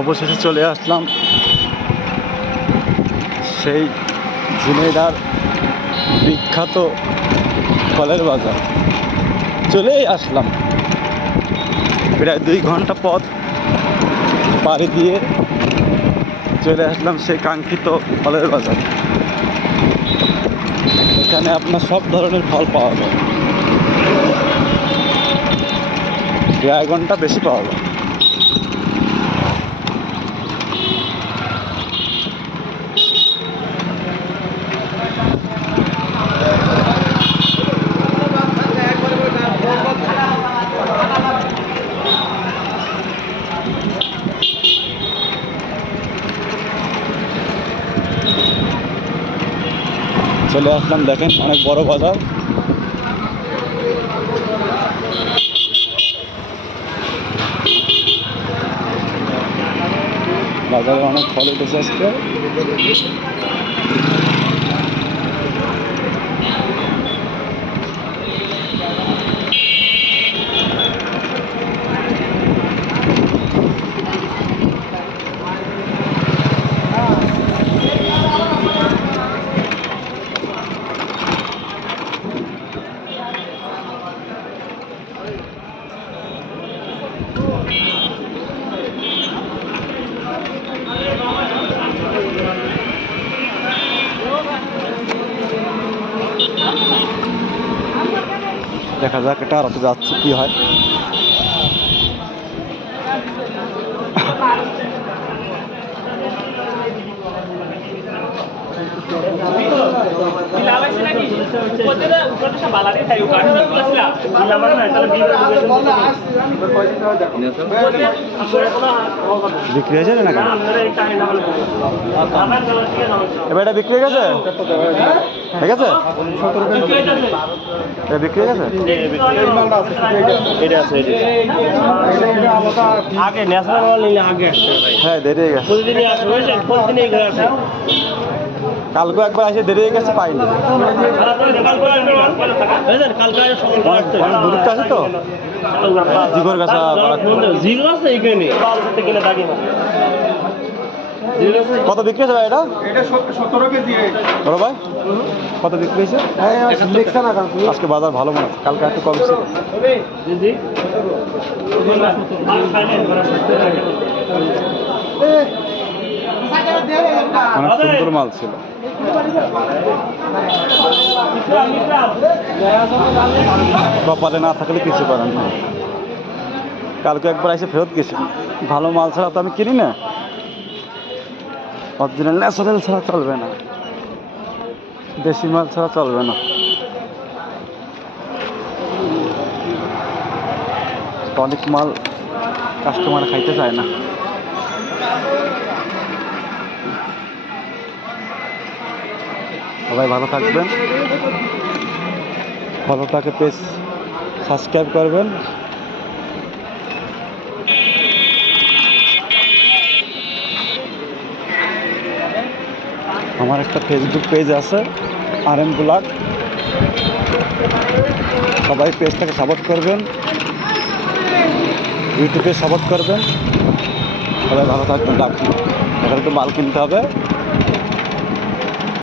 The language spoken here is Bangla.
অবশেষে চলে আসলাম সেই ঝিনাইদার বিখ্যাত ফলের বাজার। চলেই আসলাম। প্রায় দুই ঘণ্টা পথ পাড়ি দিয়ে চলে আসলাম সেই কাঙ্ক্ষিত ফলের বাজার। এখানে আপনার সব ধরনের ফল পাওয়া যায়। ড্রাগনটা বেশি পাওয়া যায়। চলে আসলাম দেখেন অনেক বড় বাজার। বাজারে অনেক ফল উঠেছে আজকে। দেখা যাক এটা আর যাচ্ছে কি হয়। বিক্রি হয়েছে না এবার এটা বিক্রি হয়ে গেছে? ঠিক আছে এটা বিক্রি হয়ে গেছে? আগে ন্যাশনাল নিলে আগে হ্যাঁ দেরি হয়ে গেছে। প্রতিদিনই আসে প্রতিদিনই আসে। কালকে একবার এসে দেরি হয়ে গেছে পাইনি। অনেক দূরত্ব আছে তো? জিগর গাছা আছে এখানে। কত বিক্রি হয়েছে ভাই এটা? সতেরো কেজি বড় ভাই? কত বিক্রি হয়েছে? লিখছে না আজকে বাজার ভালো মনে হচ্ছে। কালকে একটু কম ছিল। জি অনেক সুন্দর মাল ছিল। কপালে না থাকলে কিছু করার না। কালকে একবার এসে ফেরত গেছি। ভালো মাল ছাড়া তো আমি কিনি না। অরিজিনাল ন্যাচারাল ছাড়া চলবে না। দেশি মাল ছাড়া চলবে না। অনেক মাল কাস্টমার খাইতে চায় না। সবাই ভালো থাকবেন। ফটোটাকে পেজ সাবস্ক্রাইব করবেন। আমার একটা ফেসবুক পেজ আছে আর এম ব্লগ সবাই পেজটাকে সাপোর্ট করবেন। ইউটিউবে সাপোর্ট করবেন। সবাই ভালো থাকবেন। রাখি এখানে তো মাল কিনতে হবে।